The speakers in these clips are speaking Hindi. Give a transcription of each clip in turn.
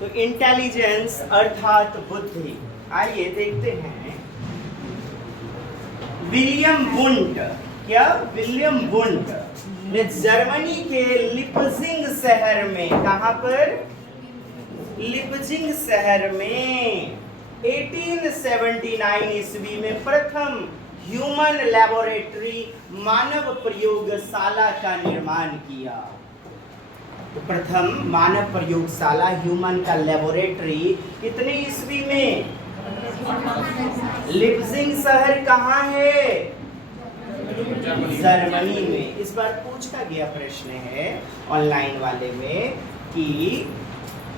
तो इंटेलिजेंस अर्थात बुद्धि। आइए देखते हैं विलियम वुंट। क्या? विलियम वुंट ने जर्मनी के लिपजिंग शहर में, कहां पर? लिपजिंग शहर में 1879 ईस्वी में प्रथम ह्यूमन लैबोरेटरी, मानव प्रयोगशाला का निर्माण किया। तो प्रथम मानव प्रयोगशाला, ह्यूमन का लैबोरेटरी कितने ईस्वी में? लिपजिंग शहर कहाँ है? जर्मनी में। इस बार पूछा गया प्रश्न है ऑनलाइन वाले में कि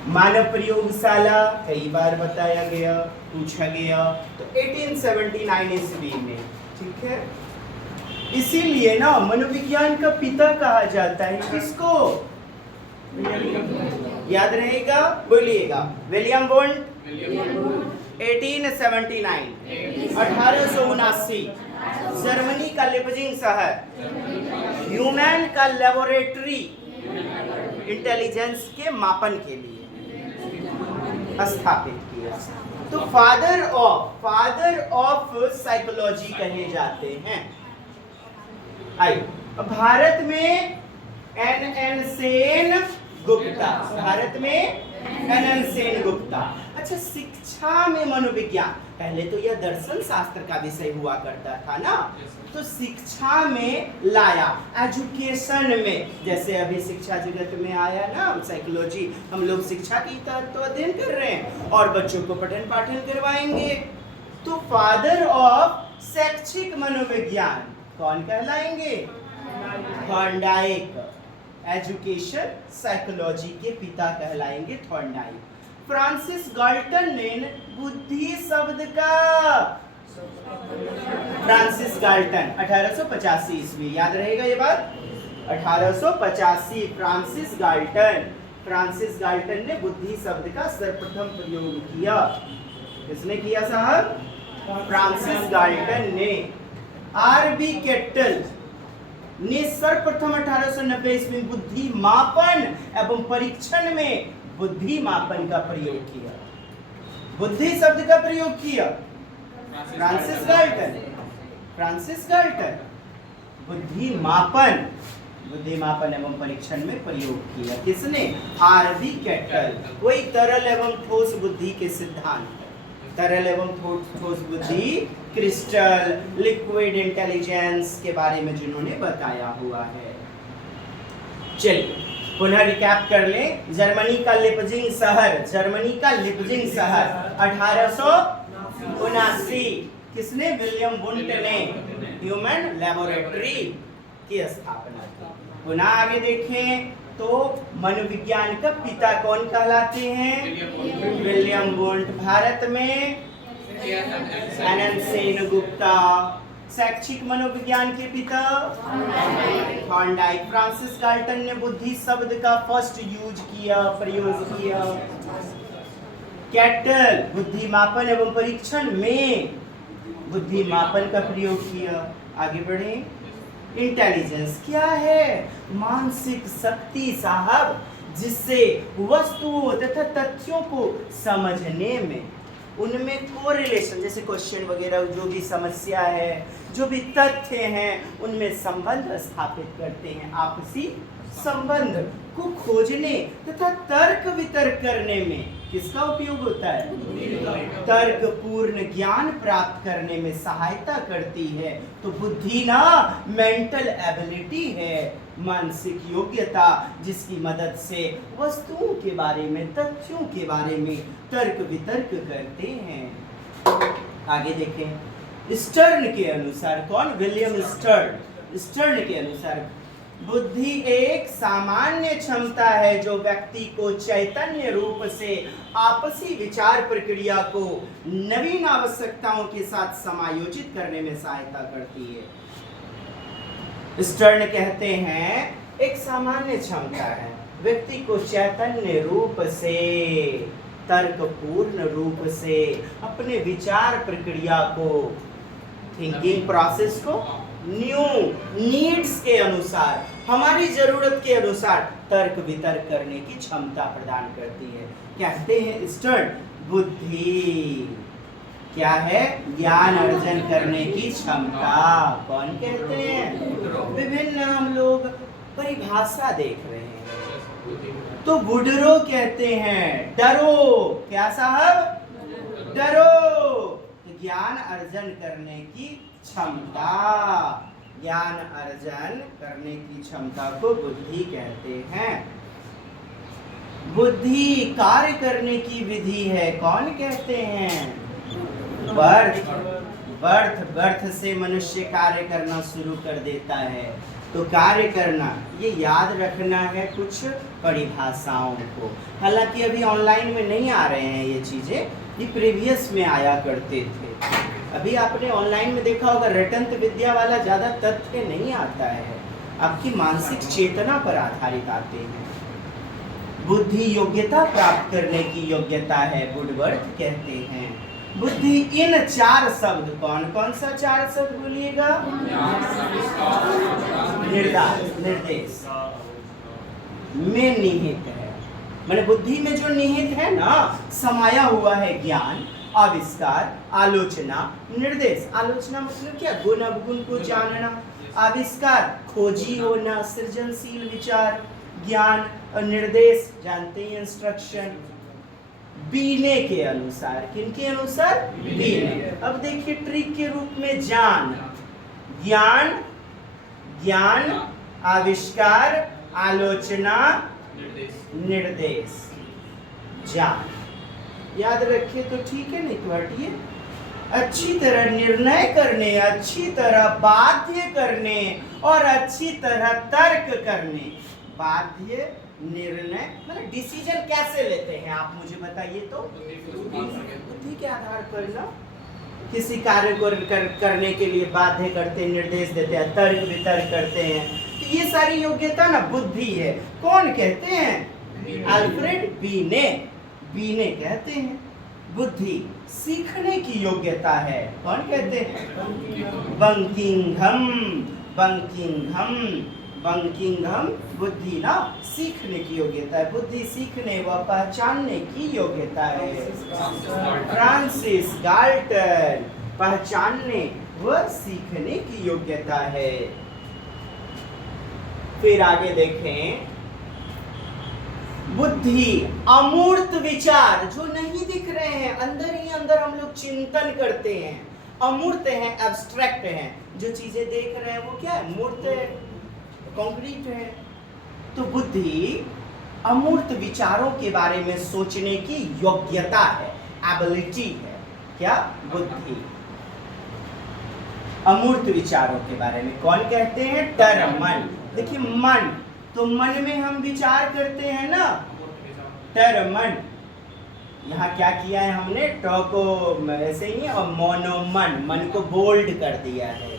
मानव प्रयोगशाला कई बार बताया गया, पूछा गया, तो 1879 ईस्वी में। ठीक है, इसीलिए ना मनोविज्ञान का पिता कहा जाता है किसको? याद रहेगा, बोलिएगा। विलियम वुंट 1879 1879 जर्मनी का लिपजिंग शहर, ह्यूमन का लेबोरेटरी इंटेलिजेंस के मापन के लिए स्थापित किया। तो फादर ऑफ साइकोलॉजी कहे जाते हैं। आइए, भारत में एन सेन गुप्ता, भारत में एन सेन गुप्ता। अच्छा, शिक्षा में मनोविज्ञान, पहले तो यह दर्शन शास्त्र का विषय हुआ करता था ना, तो शिक्षा में लाया, एजुकेशन में। जैसे अभी शिक्षा जगत में आया ना साइकोलॉजी, हम लोग शिक्षा की तो अध्ययन कर रहे हैं और बच्चों को पठन पाठन करवाएंगे। तो फादर ऑफ शैक्षिक मनोविज्ञान कौन कहलाएंगे? थॉर्नडाइक। एजुकेशन साइकोलॉजी के पिता कहलाएंगे थॉर्नडाइक। फ्रांसिस गाल्टन ने बुद्धि शब्द का, फ्रांसिस गाल्टन 1885 ईस्वी, याद रहेगा ये बात, 1885 फ्रांसिस गाल्टन ने बुद्धि शब्द का सर्वप्रथम प्रयोग किया। किसने किया साहब? फ्रांसिस गाल्टन ने। आरबी केटल ने सर्वप्रथम 1890 ईस्वी में बुद्धि मापन एवं परीक्षण में बुद्धि मापन का प्रयोग किया। बुद्धि शब्द का प्रयोग किया फ्रांसिस गाल्टन। बुद्धि मापन एवं परीक्षण में प्रयोग किया किसने? R B Cattell. वही तरल एवं ठोस बुद्धि के सिद्धांत, तरल एवं ठोस बुद्धि, क्रिस्टल, लिक्विड इंटेलिजेंस के बारे में जिन्होंने बताया हुआ है। चलिए पुनः रिकैप कर लें। जर्मनी का लिपजिंग शहर 1879 किसने? विलियम वुंट ने ह्यूमन लैबोरेटरी की स्थापना की। पुनः आगे देखें तो मनोविज्ञान का पिता कौन कहलाते हैं? William Wundt. भारत में एन सेन गुप्ता। शैक्षिक मनोविज्ञान के पिता थॉर्नडाइक। फ्रांसिस गाल्टन ने बुद्धि शब्द का फर्स्ट प्रयोग किया। केटल बुद्धि मापन एवं परीक्षण में बुद्धि मापन का प्रयोग किया। आगे बढ़े। इंटेलिजेंस क्या है? मानसिक शक्ति साहब, जिससे वस्तुओं तथा तथ्यों को समझने में, उनमें कोरिलेशन, जैसे क्वेश्चन वगैरह, जो भी समस्या है, जो भी तथ्य हैं, उनमें संबंध स्थापित करते हैं। आपसी संबंध को खोजने तथा तर्क वितर्क करने में किसका उपयोग होता है? तर्क पूर्ण ज्ञान प्राप्त करने में सहायता करती है। तो बुद्धि ना मेंटल एबिलिटी है, मानसिक योग्यता, जिसकी मदद से वस्तुओं के बारे में, तथ्यों के बारे में तर्क वितर्क करते हैं। आगे देखें। स्टर्न के अनुसार, कौन? विलियम स्टर्न के अनुसार बुद्धि एक सामान्य क्षमता है जो व्यक्ति को चैतन्य रूप से आपसी विचार प्रक्रिया को नवीन आवश्यकताओं के साथ समायोजित करने में सहायता करती है। स्टर्न कहते हैं एक सामान्य क्षमता है, व्यक्ति को चैतन्य रूप से, तर्कपूर्ण रूप से अपने विचार प्रक्रिया को, थिंकिंग प्रोसेस को न्यू नीड्स के अनुसार, हमारी जरूरत के अनुसार तर्क वितर्क करने की क्षमता प्रदान करती है। कहते हैं स्टर्ड बुद्धि। क्या है? ज्ञान अर्जन करने की क्षमता। कौन कहते हैं? विभिन्न हम लोग परिभाषा देख रहे हैं। तो बुडरो कहते हैं डरो। क्या साहब? डरो। ज्ञान अर्जन करने की क्षमता। ज्ञान अर्जन करने की क्षमता को बुद्धि कहते हैं। बुद्धि कार्य करने की विधि है। कौन कहते हैं? बर्थ से मनुष्य कार्य करना शुरू कर देता है। तो कार्य करना, ये याद रखना है कुछ परिभाषाओं को। हालांकि अभी ऑनलाइन में नहीं आ रहे हैं ये चीजें, ये प्रीवियस में आया करते थे। अभी आपने ऑनलाइन में देखा होगा रटंत विद्या वाला ज्यादा तथ्य नहीं आता है, आपकी मानसिक चेतना पर आधारित आते हैं। बुद्धि योग्यता प्राप्त करने की योग्यता है, बुद्धवर्थ कहते हैं। बुद्धि इन चार शब्द, कौन कौन सा चार शब्द बोलिएगा? निर्देश में निहित है। माने बुद्धि में जो निहित है ना, समाया हुआ है ज्ञान, आविष्कार, आलोचना, निर्देश। आलोचना मतलब क्या? गुण अवगुण को जानना। आविष्कार खोजी होना, सृजनशील विचार। ज्ञान और निर्देश जानते हैं, इंस्ट्रक्शन। बीने के अनुसार, किनके अनुसार? बीने। अब देखिए ट्रिक के रूप में जान, ज्ञान, ज्ञान, आविष्कार, आलोचना, निर्देश, जान। याद रखिए तो ठीक है, नहीं तो हटिए। अच्छी तरह निर्णय करने, अच्छी तरह बाध्य करने और अच्छी तरह तर्क करने। बाध्य, निर्णय मतलब डिसीजन कैसे लेते हैं आप मुझे बताइए तो? बुद्धि के आधार पर ना, किसी कार्य को करने के लिए बाध्य करते हैं, निर्देश देते हैं, तर्क वितर्क करते हैं। तो ये सारी योग्यता ना बुद्धि है। कौन कहते हैं? अल्फ्रेड बीने। बीने कहते हैं बुद्धि सीखने की योग्यता है। कौन कहते हैं? बंकिंघम। बंकिंघम, बंकिंघम बुद्धि ना सीखने की योग्यता है। बुद्धि सीखने व पहचानने की योग्यता है। फ्रांसिस गाल्टन, पहचानने व सीखने की योग्यता है। फिर आगे देखें, बुद्धि अमूर्त विचार, जो नहीं दिख रहे हैं, अंदर ही अंदर हम लोग चिंतन करते हैं। अमूर्त हैं, एब्स्ट्रैक्ट हैं। जो चीजें देख रहे हैं वो क्या है? मूर्त है, कॉन्क्रीट है। तो बुद्धि अमूर्त विचारों के बारे में सोचने की योग्यता है, एबिलिटी है। क्या? बुद्धि अमूर्त विचारों के बारे में। कौन कहते हैं? टर, मन। देखिए मन, तो मन में हम विचार करते हैं ना, टर मन। यहाँ क्या किया है हमने? ट को ऐसे ही और मोनोमन, मन को बोल्ड कर दिया है।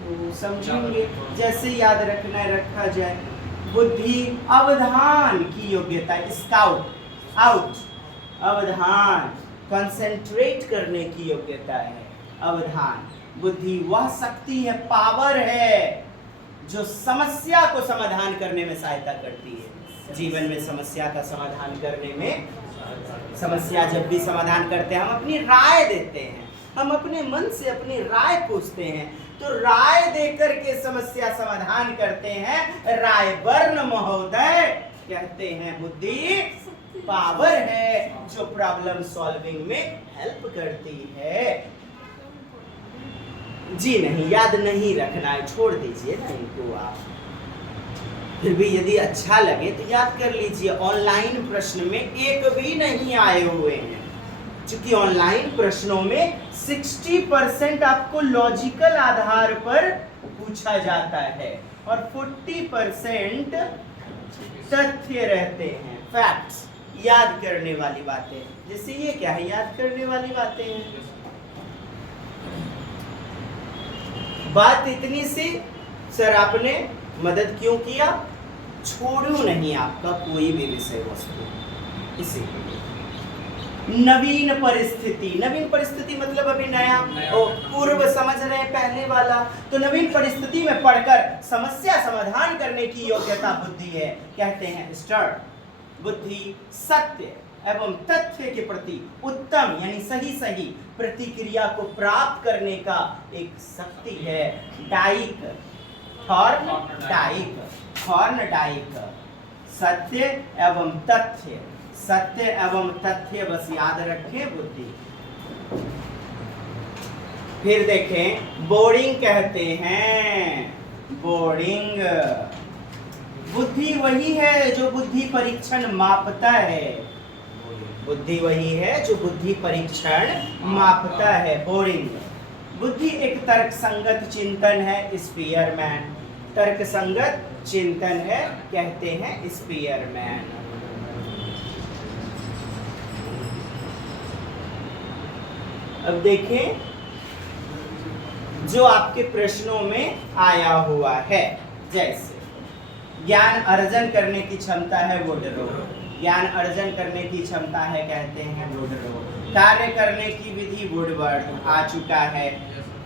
तो समझेंगे, जैसे याद रखना है रखा जाए। बुद्धि अवधान की योग्यता, स्काउट, आउट, अवधान, कंसंट्रेट करने की योग्यता है। अवधान। बुद्धि वह शक्ति है, पावर है, जो समस्या को समाधान करने में सहायता करती है। जीवन में समस्या का समाधान करने में, समस्या जब भी समाधान करते हैं हम अपनी राय देते हैं, हम अपने मन से अपनी राय पूछते हैं, तो राय देकर के समस्या समाधान करते हैं। राय वर्ण महोदय कहते हैं बुद्धि पावर है, जो प्रॉब्लम सॉल्विंग में हेल्प करती है। जी नहीं, याद नहीं रखना है, छोड़ दीजिए इनको आप। फिर भी यदि अच्छा लगे तो याद कर लीजिए। ऑनलाइन प्रश्न में एक भी नहीं आए हुए हैं, क्योंकि ऑनलाइन प्रश्नों में 60% आपको लॉजिकल आधार पर पूछा जाता है और 40% तथ्य रहते हैं, फैक्ट्स, याद करने वाली बातें। जैसे ये क्या है? याद करने वाली बातें हैं। बात इतनी सी, सर आपने मदद क्यों किया? छोड़ू नहीं आपका कोई भी विषय वस्तु। इसीलिए नवीन परिस्थिति, नवीन परिस्थिति मतलब अभी नया, पूर्व समझ रहे हैं पहले वाला। तो नवीन परिस्थिति में पढ़कर समस्या समाधान करने की योग्यता बुद्धि है। कहते हैं स्टर्ड। बुद्धि सत्य, एवं तथ्य के प्रति उत्तम यानी सही सही प्रतिक्रिया को प्राप्त करने का एक शक्ति है। Dike, Thorndike, Thorndike. सत्य एवं तथ्य, सत्य एवं तथ्य, बस याद रखें बुद्धि। फिर देखें बोर्डिंग कहते हैं, बोर्डिंग। बुद्धि वही है जो बुद्धि परीक्षण मापता है, बुद्धि वही है जो बुद्धि परीक्षण मापता है, बोर्डिंग। बुद्धि एक तर्क संगत चिंतन है, स्पीयरमैन। तर्क संगत चिंतन है, कहते हैं स्पीयरमैन। अब देखें जो आपके प्रश्नों में आया हुआ है, जैसे ज्ञान अर्जन करने की क्षमता है वुडरो, ज्ञान अर्जन करने की क्षमता है कहते हैं वुडरो। कार्य करने की विधि वुडवर्ड आ चुका है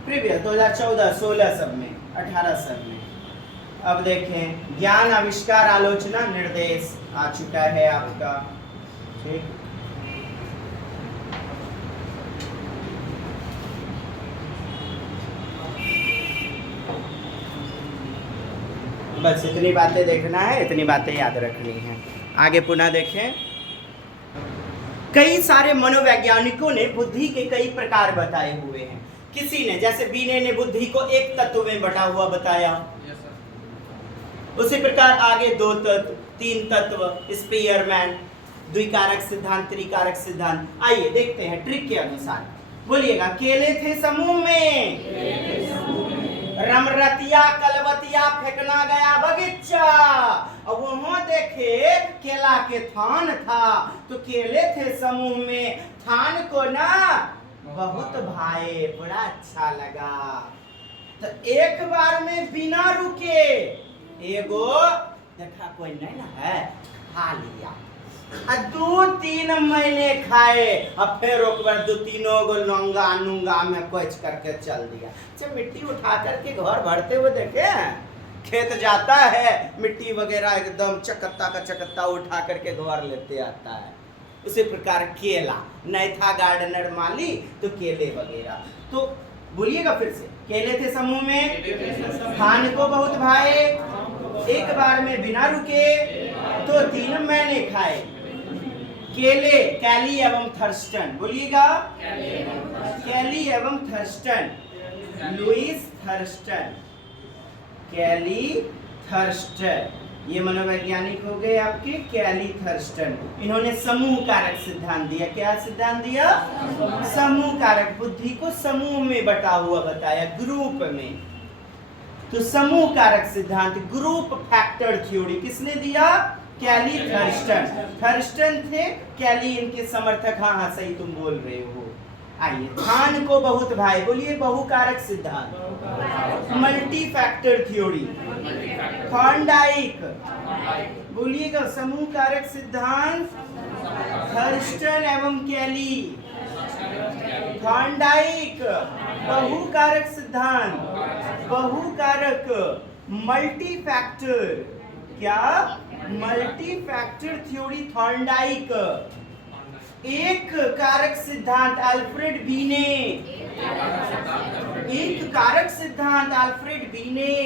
प्रीवियस 2014, 16 सब में, 18 सब में। अब देखें ज्ञान आविष्कार आलोचना निर्देश आ चुका है आपका, ठीक। बस इतनी बातें देखना है, इतनी बातें याद रखनी है। आगे पुनः देखें, कई सारे मनोवैज्ञानिकों ने बुद्धि के कई प्रकार बताए हुए हैं। किसी ने, जैसे बीने ने बुद्धि को एक तत्व में बटा हुआ बताया, उसी प्रकार आगे 2 तत्व, 3 तत्व, स्पीयरमैन, द्विकारक सिद्धांत, त्रिकारक सिद्धांत। आइए देखते हैं ट्रिक के अनुसार। बोलिएगा, केले थे समूह में, रमरतिया कलवतिया फेंकना गया बगीचा। अब वहां देखे केला के थान था, तो केले थे समूह में, थान को ना बहुत भाए, बड़ा अच्छा लगा। तो एक बार में बिना रुके एगो देखा कोई नहीं ना है, खा लिया। 2-3 महीने खाए, अब फिर एक बार 2-3 गो लौंगा नूंगा में कोच करके चल दिया। जब मिट्टी उठा करके घर भरते हुए देखे, खेत जाता है, मिट्टी वगैरह एकदम चकत्ता का चकत्ता उठा करके घर लेते आता है। उसी प्रकार केला, नहीं था गार्डनर माली तो केले वगैरह। तो बोलिएगा फिर से, केले थे समूह में, खान को बहुत भाए, एक बार में बिना रुके, तो 3 महीने खाए। केले, कैली एवं थर्स्टन, बोलिएगा कैली एवं थर्स्टन, लुइस थर्स्टन, कैली थर्स्टन, ये मनोवैज्ञानिक हो गए आपके कैली थर्स्टन। इन्होंने समूह कारक सिद्धांत दिया। क्या सिद्धांत दिया? समूह कारक, बुद्धि को समूह में बटा हुआ बताया, ग्रुप में। तो समूह कारक सिद्धांत, ग्रुप फैक्टर थ्योरी किसने दिया? कैली थर्स्टन। थर्स्टन थे, कैली इनके समर्थक। हाँ हाँ सही तुम बोल रहे हो। आइए, खान को बहुत भाई, बोलिए बहुकारक सिद्धांत, मल्टी फैक्टर थ्योरी, थॉर्नडाइक, बोलिएगा समूह कारक सिद्धांत, थर्स्टन एवं कैली, थॉर्नडाइक, बहुकारक सिद्धांत, बहुकारक, मल्टी फैक्टर, क्या? Multi factor theory Thorndike. एक कारक सिद्धांत अल्फ्रेड बीने, एक कारक सिद्धांत अल्फ्रेड बीने,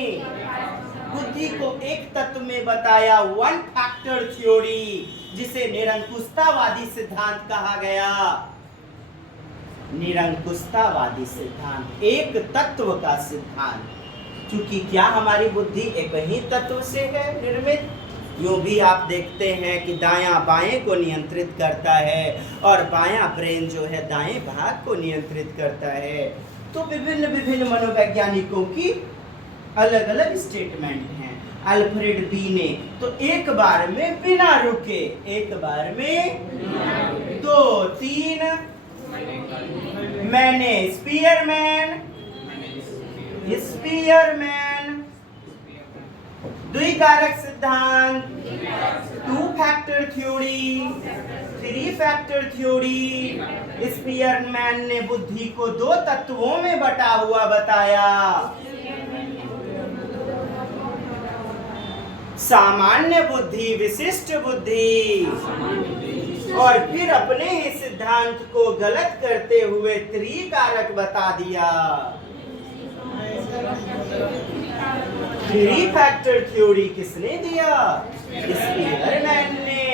बुद्धि को एक तत्व में बताया, 1 फैक्टर थ्योरी, जिसे निरंकुशतावादी सिद्धांत कहा गया। निरंकुशतावादी सिद्धांत, एक तत्व का सिद्धांत। क्योंकि क्या हमारी बुद्धि एक ही तत्व से है निर्मित? यूं भी आप देखते हैं कि दायां बाएं को नियंत्रित करता है और बायां ब्रेन जो है दाएं भाग को नियंत्रित करता है। तो विभिन्न विभिन्न मनोवैज्ञानिकों की अलग अलग स्टेटमेंट हैं। अल्फ्रेड बीने तो एक बार में बिना रुके, एक बार में 2-3 मैंने, स्पीयरमैन, स्पीयरमैन, द्विकारक सिद्धांत, 2 factor theory, 3 factor theory. Spearman ने बुद्धि को 2 तत्वों में बटा हुआ बताया, सामान्य बुद्धि, विशिष्ट बुद्धि और फिर अपने ही सिद्धांत को गलत करते हुए त्रिकारक बता दिया। थ्री फैक्टर थ्योरी किसने दिया? स्पीयरमैन ने।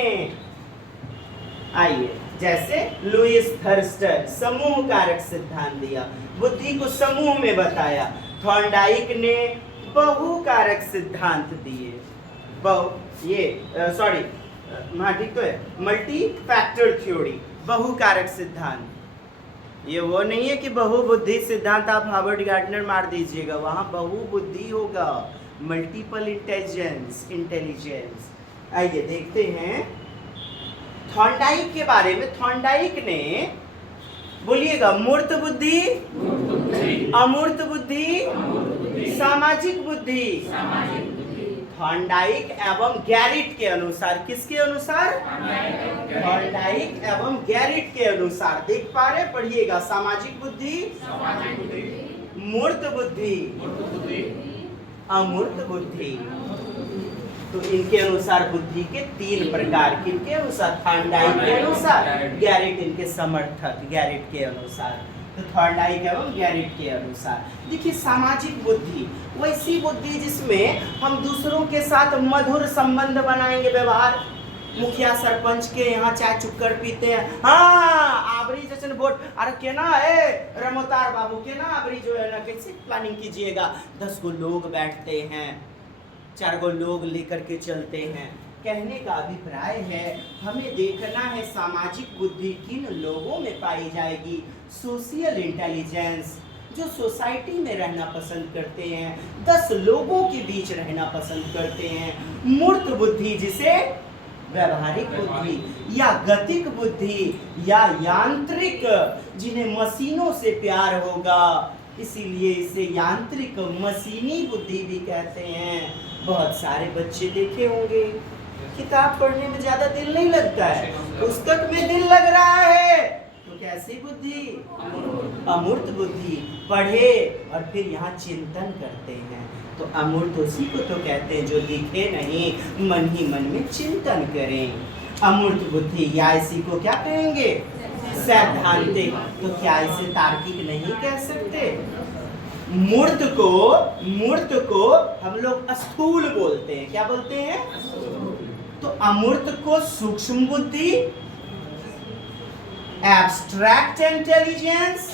आइए, जैसे लुईस थर्स्टन समूह कारक सिद्धांत दिया, बुद्धि को समूह में बताया। थॉर्नडाइक ने बहुकारक सिद्धांत दिए। ठीक तो है, मल्टी फैक्टर थ्योरी, बहुकारक सिद्धांत। ये वो नहीं है कि बहुबुद्धि सिद्धांत आप हार्वर्ड गार्डनर मार दीजिएगा, वहां बहुबुद्धि होगा, मल्टीपल इंटेलिजेंस। आइए देखते हैं थॉर्नडाइक के बारे में। थॉर्नडाइक ने, बोलिएगा, मूर्त बुद्धि, अमूर्त बुद्धि, सामाजिक बुद्धि। थॉर्नडाइक एवं गैरिट के अनुसार, किसके अनुसार? थॉर्नडाइक एवं गैरिट के अनुसार, देख पा रहे, पढ़िएगा, सामाजिक बुद्धि, मूर्त बुद्धि, अमूर्त बुद्धि। तो इनके अनुसार बुद्धि के 3 प्रकार, किनके अनुसार? थॉर्नडाइक के अनुसार, गैरिट इनके समर्थक, गैरिट के अनुसार। तो थॉर्नडाइक एवं गैरिट के अनुसार देखिए, सामाजिक बुद्धि वैसी बुद्धि जिसमें हम दूसरों के साथ मधुर संबंध बनाएंगे, व्यवहार। मुखिया सरपंच के यहाँ चाय चुक्कर पीते हैं, हाँ आबरी जैसे वोट, अरे केना है रमोतार बाबू, केना आबरी जो है ना, कैसे प्लानिंग कीजिएगा, 10 गो लोग बैठते हैं, 4 गो लोग लेकर के चलते हैं। कहने का अभिप्राय है, हमें देखना है सामाजिक बुद्धि किन लोगों में पाई जाएगी। सोशल इंटेलिजेंस, जो सोसाइटी में रहना पसंद करते हैं, 10 लोगों के बीच रहना पसंद करते हैं। मूर्त बुद्धि, जिसे व्यवहारिक बुद्धि या गतिक बुद्धि या यांत्रिक, जिन्हें मशीनों से प्यार होगा, इसीलिए इसे यांत्रिक मशीनी बुद्धि भी कहते हैं। बहुत सारे बच्चे देखे होंगे, किताब पढ़ने में ज्यादा दिल नहीं लगता है, पुस्तक में दिल लग रहा है, तो कैसी बुद्धि? अमूर्त बुद्धि। पढ़े और फिर यहाँ चिंतन करते हैं, तो अमूर्त उसी को तो कहते हैं जो दिखे नहीं, मन ही मन में चिंतन करें। अमूर्त बुद्धि, या इसी को क्या कहेंगे? सैद्धांतिक। तो क्या इसे तार्किक नहीं कह सकते? मूर्त को हम लोग स्थूल बोलते हैं, क्या बोलते हैं? तो अमूर्त को सूक्ष्म बुद्धि, एब्स्ट्रैक्ट इंटेलिजेंस,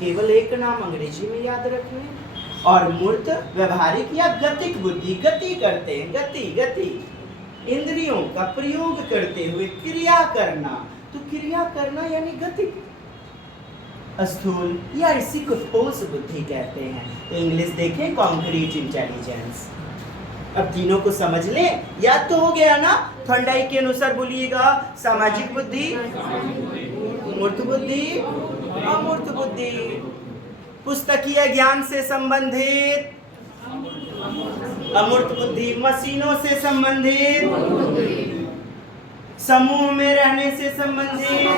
केवल एक नाम अंग्रेजी में याद रखें। और मूर्त व्यवहारिक या गतिक बुद्धि, गति करते हैं, गति इंद्रियों का प्रयोग करते हुए क्रिया करना। तो क्रिया करना यानी गतिक। स्थूल या इसी को ठोस बुद्धि कहते हैं। तो इंग्लिश देखें, कॉन्क्रीट इंटेलिजेंस। अब तीनों को समझ लें, याद तो हो गया ना? थॉर्नडाइक के अनुसार बोलिएगा, सामाजिक बुद्धि, मूर्त बुद्धि, अमूर्त बुद्धि। पुस्तकीय ज्ञान से संबंधित अमूर्त बुद्धि, मशीनों से संबंधित, समूह में रहने से संबंधित।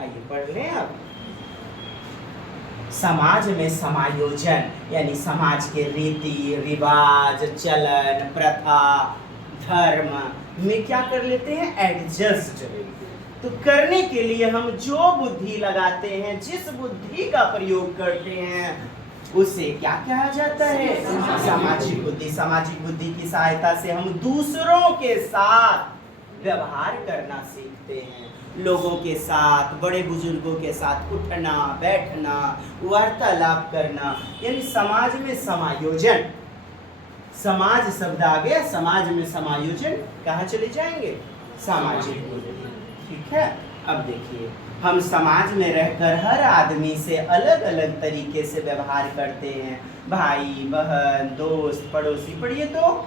आइए पढ़ लें अब। समाज में समायोजन, यानी समाज के रीति रिवाज, चलन, प्रथा, धर्म में क्या कर लेते हैं? एडजस्ट। तो करने के लिए हम जो बुद्धि लगाते हैं, जिस बुद्धि का प्रयोग करते हैं, उसे क्या कहा जाता है? सामाजिक बुद्धि। सामाजिक बुद्धि की सहायता से हम दूसरों के साथ व्यवहार करना सीखते हैं, लोगों के साथ, बड़े बुजुर्गों के साथ उठना बैठना, वार्तालाप करना, यानी समाज में समायोजन। समाज शब्द आ गया, समाज में समायोजन, कहाँ चले जाएंगे? सामाजिक बुद्धि। ठीक है, अब देखिए, हम समाज में रहकर हर आदमी से अलग अलग तरीके से व्यवहार करते हैं। भाई बहन, दोस्त, पड़ोसी। पढ़िए तो,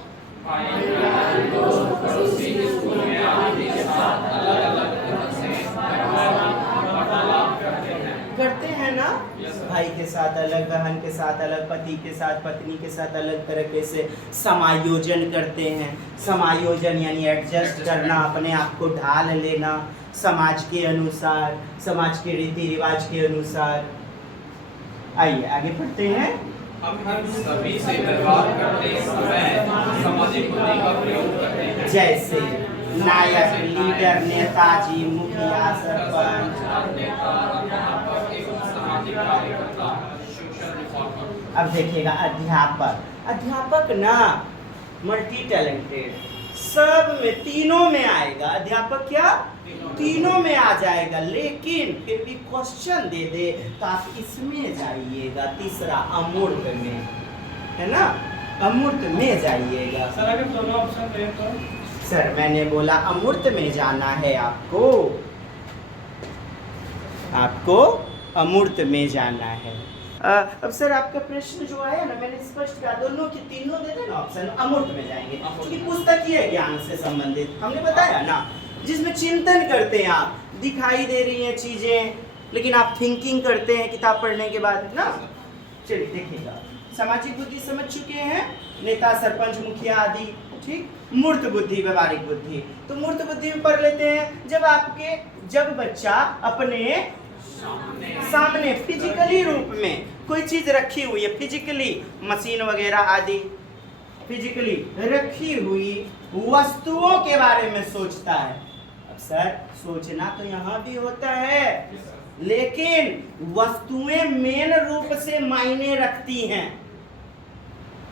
करते हैं ना? भाई के साथ अलग, बहन के साथ अलग, पति के साथ, पत्नी के साथ अलग तरीके से समायोजन करते हैं। समायोजन यानी एडजस्ट करना, अपने आप को ढाल लेना समाज के अनुसार, समाज के रीति रिवाज के अनुसार। आइए आगे पढ़ते हैं। हम सभी से व्यवहार करते समय सामाजिक बुद्धि का प्रयोग करते हैं। जैसे नायक, लीडर, नेताजी, मुखिया, सरपंच। अब देखिएगा अध्यापक, अध्यापक ना मल्टी टैलेंटेड, सब में तीनों में आएगा। अध्यापक क्या तीनों में आ जाएगा, लेकिन फिर भी क्वेश्चन दे दे तो आप इसमें जाइएगा, तीसरा अमूर्त में, है ना, अमूर्त में जाइएगा। सर अगर दोनों ऑप्शन दे तो? सर मैंने बोला अमूर्त में जाना है आपको, आपको अमूर्त में जाना है। अब सर आपका प्रश्न जो आया ना, मैंने स्पष्ट किया, दोनों की तीनों दे देना ऑप्शन, अमूर्त में जाएंगे क्योंकि पुस्तकीय ज्ञान से संबंधित हमने बताया ना, जिसमें चिंतन करते हैं आप, दिखाई दे रही हैं चीजें लेकिन आप थिंकिंग करते हैं किताब पढ़ने के बाद ना। चलिए देखिएगा, सामाजिक बुद्धि समझ चुके हैं, नेता, सरपंच, मुखिया आदि, ठीक। मूर्त बुद्धि, व्यवहारिक बुद्धि, तो मूर्त बुद्धि में पढ़ लेते हैं, जब बच्चा अपने सामने फिजिकली रूप में कोई चीज रखी हुई है, फिजिकली मशीन वगैरह आदि, फिजिकली रखी हुई वस्तुओं के बारे में सोचता है। अब सर सोचना तो यहाँ भी होता है, लेकिन वस्तुएं मेन रूप से मायने रखती हैं।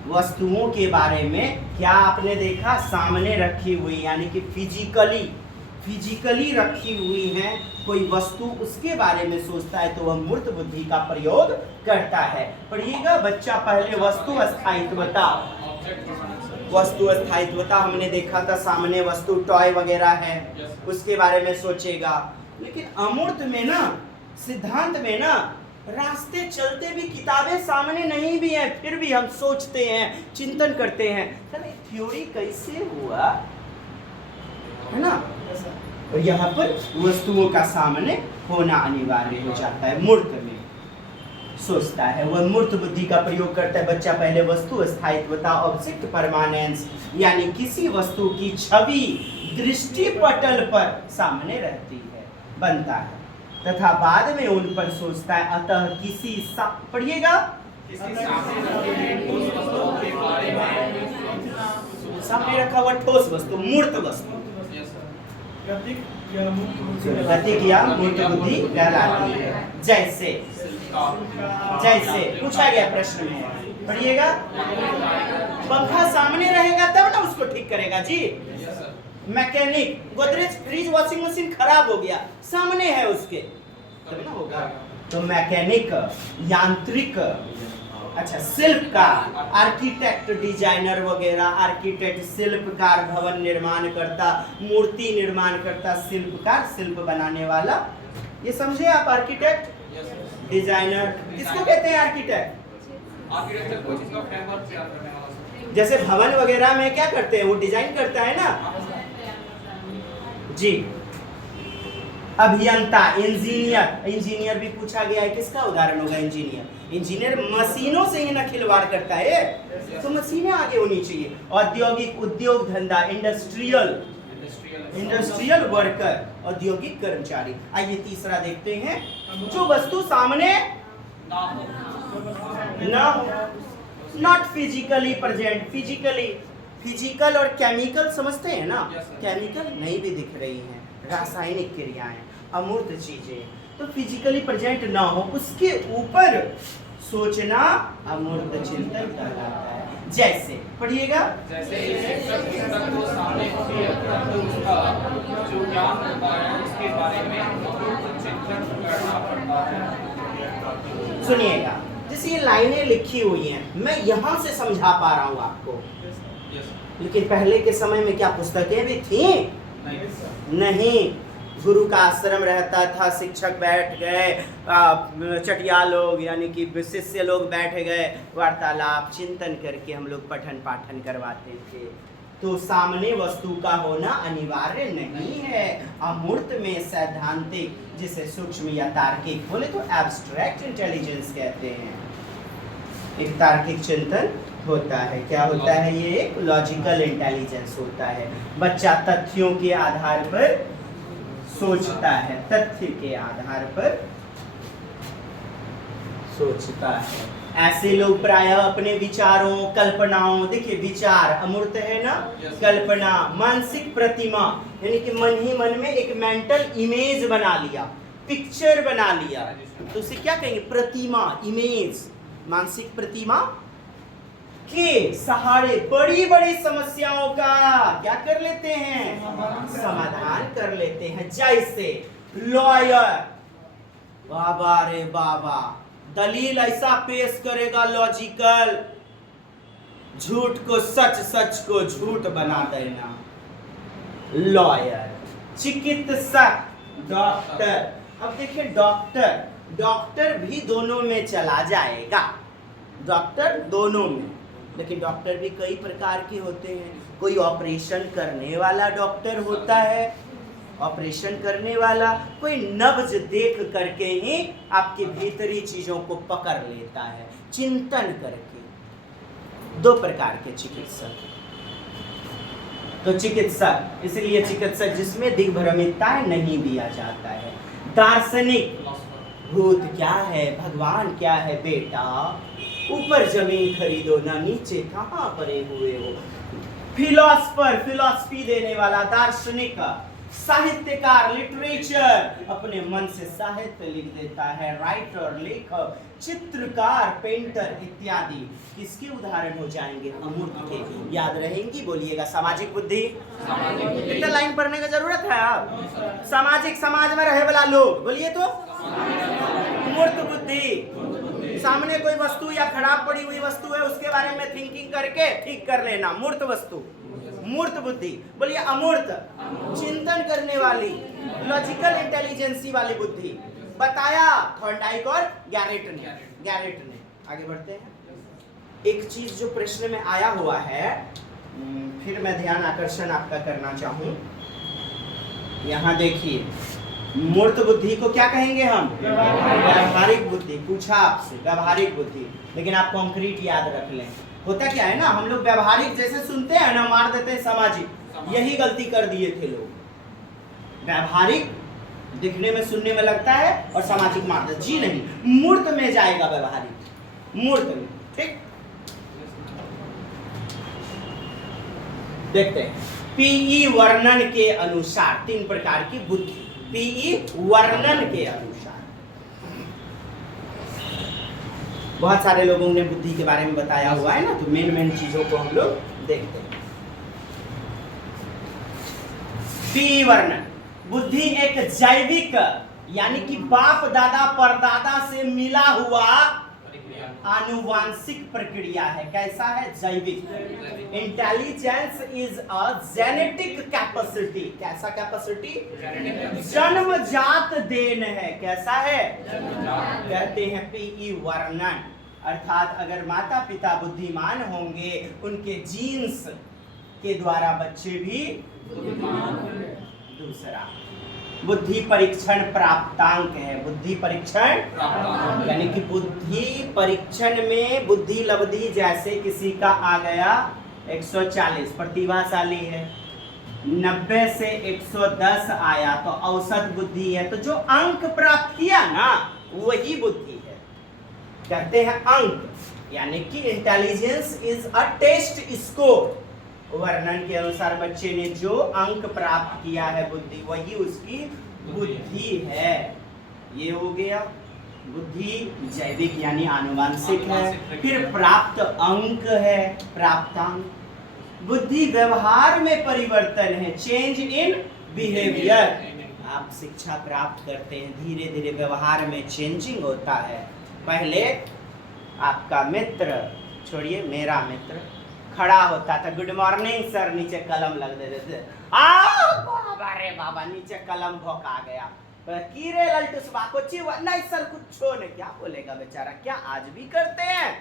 वस्तुओं के बारे में क्या आपने देखा, सामने रखी हुई यानी कि फिजिकली रखी हुई है कोई वस्तु, उसके बारे में सोचता है तो वह मूर्त बुद्धि का प्रयोग करता है। पढ़िएगा बच्चा पहले वस्तु स्थायित्वता हमने देखा था, सामने वस्तु टॉय वगैरह है उसके बारे में सोचेगा। लेकिन अमूर्त में ना, सिद्धांत में ना, रास्ते चलते भी किताबें सामने नहीं भी हैं, फिर भी हम सोचते हैं, चिंतन करते हैं, थ्योरी कैसे हुआ, है ना। और यहाँ पर वस्तुओं का सामने होना अनिवार्य हो जाता है, मूर्त में सोचता है, वह मूर्त बुद्धि का प्रयोग करता है। बच्चा पहले वस्तु स्थायित्वता, ऑब्जेक्ट परमानेंस, यानी किसी वस्तु की छवि दृष्टि पटल पर सामने रहती है, बनता है, तथा बाद में उन पर सोचता है। अतः किसी पढ़िएगा, सामने रखा हुआ ठोस वस्तु, मूर्त वस्तु, गतिक या मूर्त बुद्धि कहलाती है। जैसे पूछा गया प्रश्न में, पढ़िएगा, पंखा सामने रहेगा तब ना उसको ठीक करेगा जी। Mechanic, Godrej, fridge, washing machine खराब हो गया, सामने है उसके तब ना होगा। तो मैकेनिक, यांत्रिक, अच्छा शिल्पकार, आर्किटेक्ट, डिजाइनर वगैरह, आर्किटेक्ट शिल्पकार, भवन निर्माण करता, मूर्ति निर्माण करता, शिल्पकार शिल्प बनाने वाला, ये समझे आप। आर्किटेक्ट, डिजाइनर, किसको कहते हैं आर्किटेक्ट? आर्किटेक्चर कोई चीज का फ्रेमवर्क तैयार करने वाला। जैसे भवन वगैरह में क्या करते हैं, वो डिजाइन करता है ना जी। अभियंता, इंजीनियर भी पूछा गया है, किसका उदाहरण होगा इंजीनियर मशीनों से ही ना खिलवाड़ करता है, तो मशीनें आगे होनी चाहिए। औद्योगिक, उद्योग धंधा, इंडस्ट्रियल वर्कर, औद्योगिक कर्मचारी। आइए तीसरा देखते हैं, जो वस्तु सामने ना हो, नॉट फिजिकली प्रेजेंट, फिजिकल और केमिकल समझते हैं ना, केमिकल नहीं भी दिख रही हैं, रासायनिक क्रियाएं, अमूर्त चीजें, तो फिजिकली प्रेजेंट ना हो, उसके ऊपर सोचना अमूर्त चिंतन कहलाता है। जैसे पढ़िएगा, सुनिएगा, जैसे ये लाइनें लिखी हुई हैं, मैं यहाँ से समझा पा रहा हूँ आपको, लेकिन पहले के समय में क्या पुस्तकें भी थी? नहीं। गुरु का आश्रम रहता था, शिक्षक बैठ गए, चटिया लोग यानी कि शिष्य लोग बैठ गए, वार्तालाप चिंतन करके हम लोग पठन पाठन करवाते थे। तो सामने वस्तु का होना अनिवार्य नहीं है। अमूर्त में सैद्धांतिक, जिसे सूक्ष्म या तार्किक बोले तो एब्स्ट्रैक्ट इंटेलिजेंस कहते हैं, एक तार्किक चिंतन होता है। क्या होता है? ये एक लॉजिकल इंटेलिजेंस होता है। बच्चा तथ्यों के आधार पर सोचता है, तथ्य के आधार पर सोचता है। ऐसे लोग प्रायः अपने विचारों, कल्पनाओं, देखिए विचार अमूर्त है ना, कल्पना, मानसिक प्रतिमा, यानी कि मन ही मन में एक मेंटल इमेज बना लिया, पिक्चर बना लिया, तो उसे क्या कहेंगे? प्रतिमा, इमेज, मानसिक प्रतिमा के सहारे बड़ी बड़ी समस्याओं का क्या कर लेते हैं? समाधान कर लेते हैं। जैसे लॉयर, बाबा रे बाबा, दलील ऐसा पेश करेगा लॉजिकल, झूठ को सच, सच को झूठ बना देना। लॉयर, चिकित्सक, डॉक्टर। अब देखिए डॉक्टर भी दोनों में चला जाएगा, डॉक्टर दोनों में, लेकिन डॉक्टर भी कई प्रकार के होते हैं। कोई ऑपरेशन करने वाला डॉक्टर होता है, ऑपरेशन करने वाला, कोई नब्ज देख करके ही आपकी भीतरी चीजों को पकड़ लेता है, चिंतन करके। दो प्रकार के चिकित्सक। तो चिकित्सक, इसलिए चिकित्सक जिसमें दिग्भ्रमितता नहीं दिया जाता है। दार्शनिक, भूत क्या है, भगवान क्या है बेटा, ऊपर जमीन खरीदो ना, नीचे कहाँ पड़े हुए हो। फिलोसफर, फिलॉसफी देने वाला, दार्शनिक। साहित्यकार, लिटरेचर, अपने मन से साहित्य लिख देता है, राइटर, लेखक, चित्रकार, पेंटर इत्यादि। किसके उदाहरण हो जाएंगे? अमूर्त के। याद रहेंगी? बोलिएगा। सामाजिक बुद्धि, इतना लाइन पढ़ने का जरूरत है आप? सामाजिक, समाज में रहे वाला लोग, बोलिए तो। मूर्त बुद्धि, सामने कोई वस्तु या खराब पड़ी हुई वस्तु है, उसके बारे में थिंकिंग करके ठीक कर लेना, मूर्त वस्तु, मूर्त बुद्धि। बोलिए अमूर्त, चिंतन करने वाली, लॉजिकल इंटेलिजेंसी वाली बुद्धि। बताया थॉर्नडाइक और गैरेट ने। आगे बढ़ते हैं। एक चीज जो प्रश्न में आया हुआ है, फिर मैं ध्यान आकर्षण आपका करना चाहूं। यहाँ देखिए, मूर्त बुद्धि को क्या कहेंगे हम? व्यावहारिक बुद्धि। पूछा आपसे व्यावहारिक बुद्धि, लेकिन आप कॉन्क्रीट याद रख लें। होता क्या है ना, हम लोग व्यावहारिक जैसे सुनते हैं ना, मार देते हैं सामाजिक। यही गलती कर दिए थे लोग। व्यावहारिक दिखने में, सुनने में लगता है, और सामाजिक मार देते। जी नहीं, मूर्त में जाएगा व्यावहारिक, मूर्त में। ठीक, देखते हैं। पीई वर्णन के अनुसार 3 प्रकार की बुद्धि, पीई वर्णन के अनुसार। बहुत सारे लोगों ने बुद्धि के बारे में बताया हुआ है ना, तो मेन चीजों को हम लोग देखते हैं। पीई वर्णन, बुद्धि एक जैविक, यानी कि बाप दादा परदादा से मिला हुआ आनुवांशिक प्रक्रिया है। कैसा है? जैविक। Intelligence is a genetic capacity. कैसा कैपेसिटी? जन्मजात देन है। कैसा है? कहते हैं पीई वर्णन। अर्थात अगर माता पिता बुद्धिमान होंगे, उनके जीन्स के द्वारा बच्चे भी दूसरा, बुद्धि परीक्षण प्राप्तांक है। बुद्धि परीक्षण, यानी कि बुद्धि परीक्षण में बुद्धि लब्धि, जैसे किसी का आ गया 140, प्रतिभाशाली है, 90 से 110 आया तो औसत बुद्धि है। तो जो अंक प्राप्त किया ना, वही बुद्धि है। कहते हैं अंक, यानी कि intelligence is a test score. वर्णन के अनुसार बच्चे ने जो अंक प्राप्त किया है बुद्धि, वही उसकी बुद्धि है। ये हो गया बुद्धि जैविक यानी आनुवांशिक है। फिर प्राप्त अंक है, प्राप्तांक। बुद्धि व्यवहार में परिवर्तन है, चेंज इन बिहेवियर। आप शिक्षा प्राप्त करते हैं, धीरे धीरे व्यवहार में चेंजिंग होता है। पहले आपका मित्र, छोड़िए मेरा मित्र, खड़ा होता था, गुड मॉर्निंग सर, नीचे कलम लग देते थे। बाबा रे बाबा, नीचे कलम भौंका गया। कीरे ललटुस बाकोची, नहीं सर कुछ नहीं। क्या बोलेगा बेचारा? क्या आज भी करते हैं?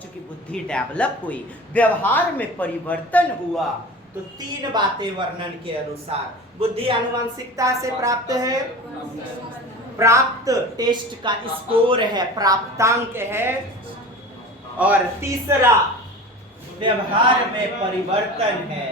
क्योंकि बुद्धि डेवलप हुई, व्यवहार में परिवर्तन हुआ। तो 3 बातें वर्णन के अनुसार। बुद्धि आनुवांशिकता से प्राप्त है, प्राप्त टेस्ट का स्कोर है, प्राप्तांक है, और तीसरा व्यवहार में परिवर्तन है।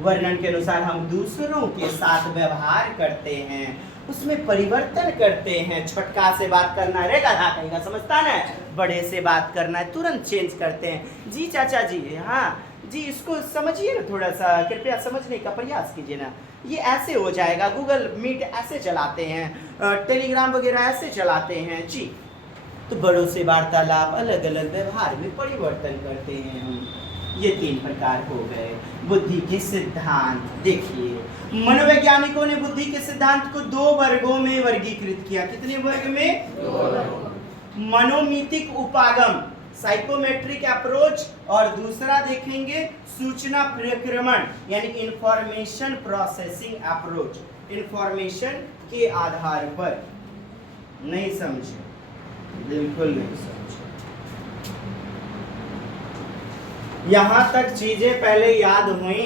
वर्णन के अनुसार हम दूसरों के साथ व्यवहार करते हैं, उसमें परिवर्तन करते हैं। छोटका से बात करना है, गधा कहेगा समझता ना, बड़े से बात करना है तुरंत चेंज करते हैं। जी चाचा जी, हाँ जी, इसको समझिए ना, थोड़ा सा कृपया समझने का प्रयास कीजिए ना, ये ऐसे हो जाएगा। गूगल मीट ऐसे चलाते हैं, टेलीग्राम वगैरह ऐसे चलाते हैं जी। तो बड़ों से वार्तालाप, अलग अलग व्यवहार में परिवर्तन करते हैं हम। ये 3 प्रकार हो गए बुद्धि के सिद्धांत। देखिए मनोवैज्ञानिकों ने बुद्धि के सिद्धांत को 2 वर्गों में वर्गीकृत किया। कितने वर्ग में? 2। मनोमितिक उपागम, साइकोमेट्रिक अप्रोच, और दूसरा देखेंगे सूचना प्रक्रमण यानी इंफॉर्मेशन प्रोसेसिंग अप्रोच। इंफॉर्मेशन के आधार पर। नहीं समझे? बिल्कुल नहीं समझे। यहां तक चीजें पहले याद हुई?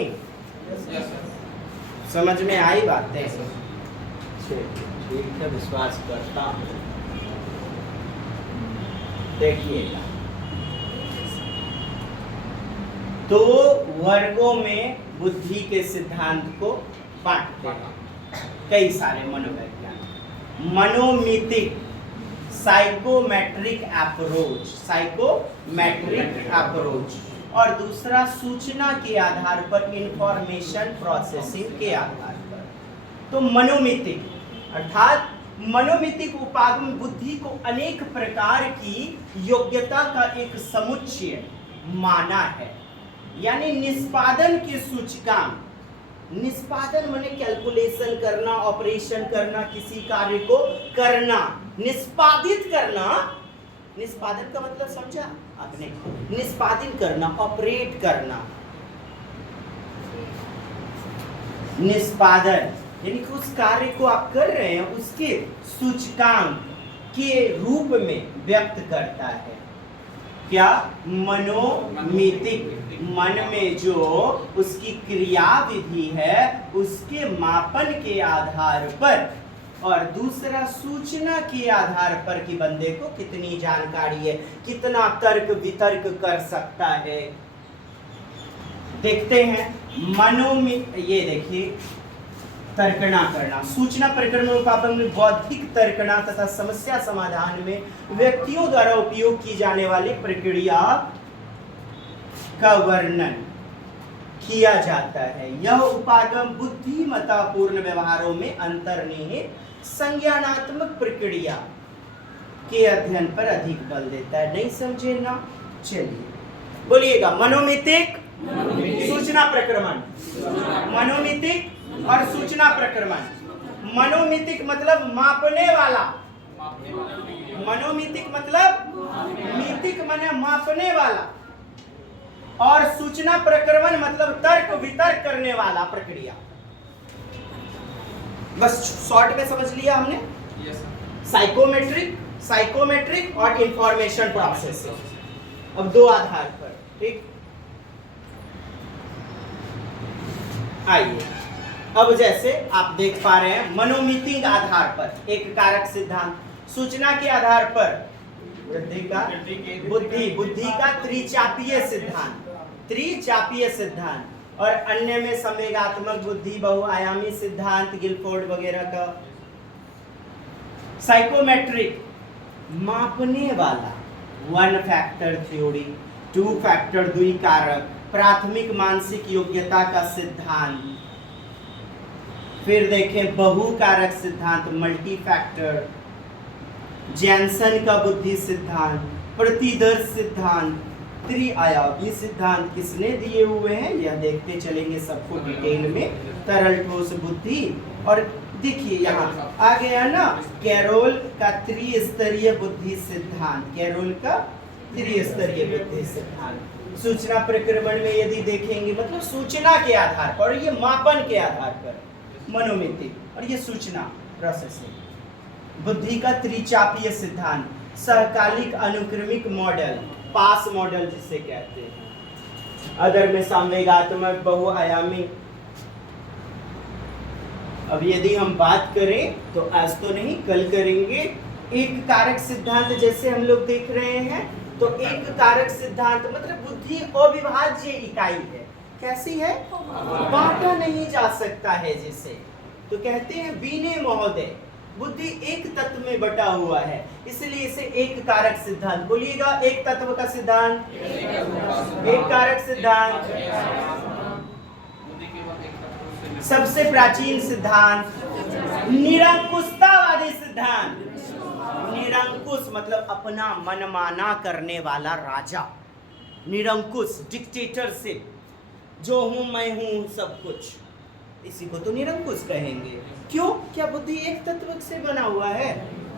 समझ में आई बातें? ठीक है, विश्वास करता हूं। देखिएगा, 2 वर्गों में बुद्धि के सिद्धांत को बांटते हैं कई सारे मनोवैज्ञानिक। मनोमितिक, साइकोमेट्रिक अप्रोच, साइकोमेट्रिक अप्रोच, और दूसरा सूचना के आधार पर, इंफॉर्मेशन प्रोसेसिंग के आधार पर। तो मनोमितिक अर्थात मनोमितिक उपागम बुद्धि को अनेक प्रकार की योग्यता का एक समुच्चय माना है, यानी निष्पादन के सूचकांक। निष्पादन माने कैलकुलेशन करना, ऑपरेशन करना, किसी कार्य को करना, निष्पादित करना। निष्पादन का मतलब समझा आपने? निष्पादन करना, ऑपरेट करना। निष्पादन यानी कि उस कार्य को आप कर रहे हैं उसके सूचकांक के रूप में व्यक्त करता है। क्या? मनोमितिक, मन में जो उसकी क्रिया विधि है उसके मापन के आधार पर, और दूसरा सूचना के आधार पर कि बंदे को कितनी जानकारी है, कितना तर्क वितर्क कर सकता है। देखते हैं मनोमित, ये देखिए तर्कना करना। सूचना प्रकरण उपागम में बौद्धिक तर्कना तथा समस्या समाधान में व्यक्तियों द्वारा उपयोग की जाने वाली प्रक्रिया का वर्णन किया जाता है। यह उपागम बुद्धिमत्तापूर्ण व्यवहारों में अंतर्निहित संज्ञानात्मक प्रक्रिया के अध्ययन पर अधिक बल देता है। नहीं समझे ना? चलिए बोलिएगा। मनोमितिक, सूचना प्रक्रमण, मनोमितिक और सूचना प्रक्रमण। मनोमितिक मतलब मापने वाला, मनोमितिक मतलब मितिक माने मापने वाला, और सूचना प्रक्रमण मतलब तर्क वितर्क करने वाला प्रक्रिया। बस शॉर्ट में समझ लिया हमने। साइकोमेट्रिक, साइकोमेट्रिक और इंफॉर्मेशन प्रोसेसिंग। अब 2 आधार पर, ठीक। आइए अब जैसे आप देख पा रहे हैं मनोमितिक आधार पर एक कारक सिद्धांत, सूचना के आधार पर बुद्धि का त्रिचापीय सिद्धांत, त्रिचापीय सिद्धांत, और अन्य में संवेगात्मक बुद्धि, बहुआयामी सिद्धांत, गिलफोर्ड वगैरह का। साइकोमेट्रिक मापने वाला, 1 फैक्टर थ्योरी, 2 फैक्टर द्विकारक, प्राथमिक मानसिक योग्यता का सिद्धांत। फिर देखें बहुकारक सिद्धांत, मल्टी फैक्टर, जैनसन का बुद्धि सिद्धांत, प्रतिदर्श सिद्धांत, त्रिआयामी सिद्धांत किसने दिए हुए हैं यह देखते चलेंगे सबको डिटेल में। तरल ठोस बुद्धि, और देखिए यहाँ आ गया ना कैरोल का त्रिस्तरीय बुद्धि सिद्धांत, कैरोल का त्रिस्तरीय बुद्धि सिद्धांत। सूचना प्रक्रमण में यदि देखेंगे मतलब सूचना के आधार पर, और ये मापन के आधार पर मनोमितिक, और ये सूचना प्रोसेसिंग। बुद्धि का त्रिचापीय सिद्धांत, सहकालिक अनुक्रमिक मॉडल, पास मॉडल जिसे कहते हैं। अदर में संवेगात्मक, बहुआयामी। अब यदि हम बात करें तो आज तो नहीं कल करेंगे। एक कारक सिद्धांत जैसे हम लोग देख रहे हैं, तो एक कारक सिद्धांत मतलब बुद्धि अविभाज्य इकाई है। कैसी है? बांटा नहीं जा सकता है जिसे। तो कहते हैं बीने महोदय, बुद्धि एक तत्व में बटा हुआ है, इसलिए इसे एक कारक सिद्धांत। बोलिएगा, एक तत्व का सिद्धांत, एक कारक सिद्धांत, बुद्धि केवल एक तत्व से सबसे प्राचीन सिद्धांत, निरंकुशतावादी सिद्धांत। निरंकुश मतलब अपना मनमाना करने वाला राजा, निरंकुश डिक्टेटरशिप, जो हूं मैं हूं सब कुछ, इसी को तो निरंकुश कहेंगे। क्यों? क्या बुद्धि एक तत्व से बना हुआ है?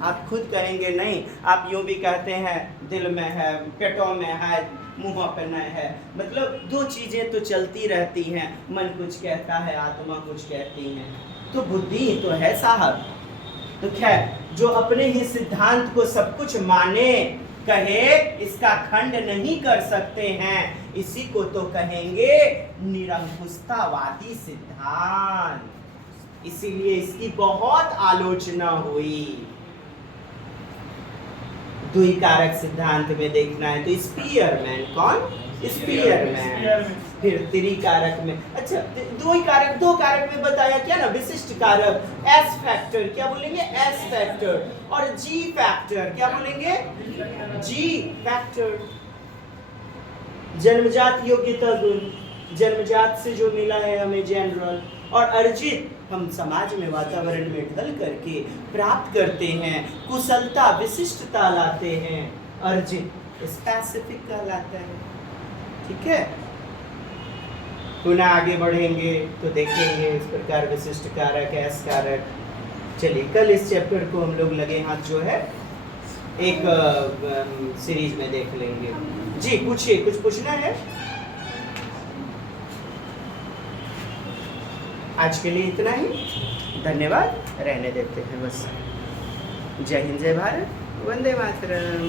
आप खुद कहेंगे नहीं, आप यूं भी कहते हैं दिल में है, पेटों में है, मुंह पे नहीं है, मतलब दो चीजें तो चलती रहती हैं, मन कुछ कहता है, आत्मा कुछ कहती है, तो बुद्धि तो है साहब। तो खैर, जो अपने ही सिद्धांत को सब कुछ माने, कहे इसका खंड नहीं कर सकते हैं, इसी को तो कहेंगे निरंकुशतावादी सिद्धांत। इसीलिए इसकी बहुत आलोचना हुई। द्विकारक सिद्धांत में देखना है तो स्पीयरमैन, कौन? स्पीयरमैन। फिर त्रिकारक में, अच्छा दो कारक में बताया क्या ना, विशिष्ट कारक, एस फैक्टर, क्या बोलेंगे? S factor. और जी फैक्टर, क्या बोलेंगे? जी फैक्टर। जन्मजात योग्यता गुण, जन्मजात से जो मिला है हमें जनरल, और अर्जित हम समाज में वातावरण में ढल करके प्राप्त करते हैं, कुशलता विशिष्टता लाते हैं, अर्जित स्पेसिफिक कहलाता है। ठीक है, पुनः आगे बढ़ेंगे तो देखेंगे इस प्रकार विशिष्ट कारक, एस कारक। चलिए कल इस चैप्टर को हम लोग लगे हाथ जो है एक सीरीज में देख लेंगे। जी पूछिए, कुछ पूछना है? आज के लिए इतना ही, धन्यवाद, रहने देते हैं बस। जय हिंद, जय भारत, वंदे मातरम।